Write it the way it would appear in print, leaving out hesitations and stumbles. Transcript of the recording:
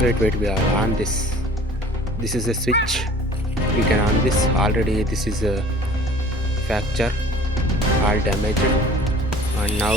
Wait, we are on this is a switch. We can on this. Already this is a fracture, all damaged, and now